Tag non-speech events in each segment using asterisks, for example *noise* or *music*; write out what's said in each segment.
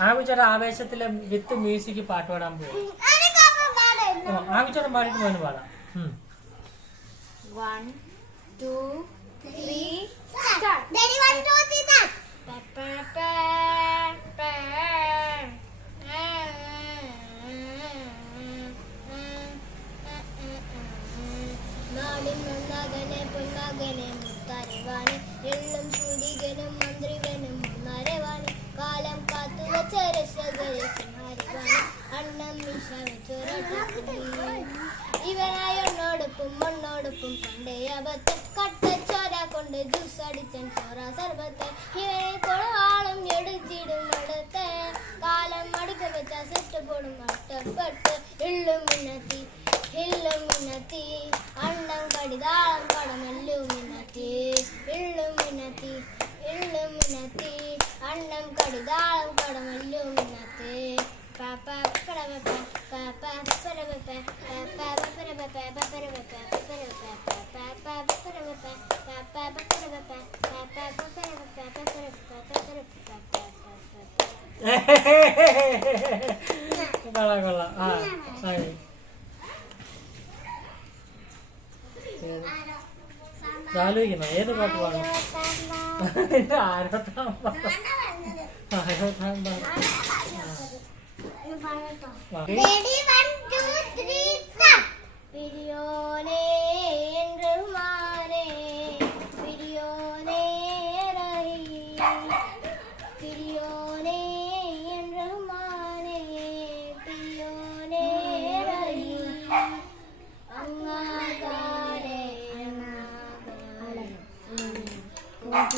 ആകുച്ചേട്ട ആവേശത്തിലെ with music പാട്ട് പാടാൻ പോകും ആകുച്ചേട്ടൻ പാടിട്ട് മോന് പാടാം ും. പൊന്നാകനെ മുത്താരവാണി. എള്ളും സൂര്യകനും മന്ത്രികനും ഒന്നോടൊപ്പം മണ്ണോടൊപ്പം പണ്ടേ അബദ്ധം കട്ടച്ചോര കൊണ്ട് ജ്യൂസ് അടിച്ചൻ ചോറ സർബത്ത് ഇവനെ കൊളവാളും എടുത്തിടും അടുത്ത് കാലം അടുക്ക വെച്ച സെറ്റ് പോടും അട്ടപ്പെട്ട് എള്ളും മിന്നത്തി എള്ളും മിന്നത്തി അണ്ണം കടിതാളം കടമെല്ലും മിന്നത്തി എള്ളും മിന്നത്തി എള്ളും മിന്നത്തി അണ്ണം കടിതാളം കടമെല്ലും മിന്നത്തി പാപ്പ പടവപ്പ പാപ്പ പടവപ്പ പാപ്പ പടവപ്പ *laughs* കൊള്ളാം കൊള്ളാം. ആ. ഏത്? ആലോചിക്കണം. ഏത് പാട്ട് പാടും? ആരോട്ടാൻ പാടും ആരോട്ടാൻ പാടും ആ. Ready, ah.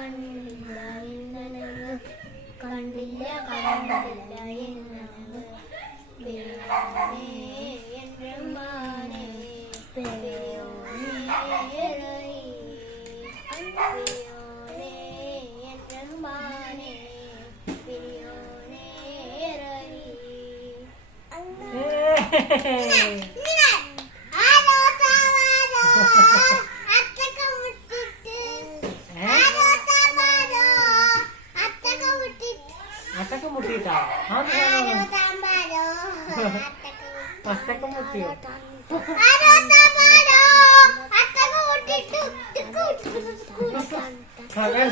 കണ്ടില്ല എന്നനവ് കണ്ടില്ല കണ്ടില്ല എന്നനവ് പെരിയോനേ എൻ അട്ടക്ക് അത്തക്ക അട്ടക്ക് മുട്ടിയോ? മുട്ടിട്ട്. അതെ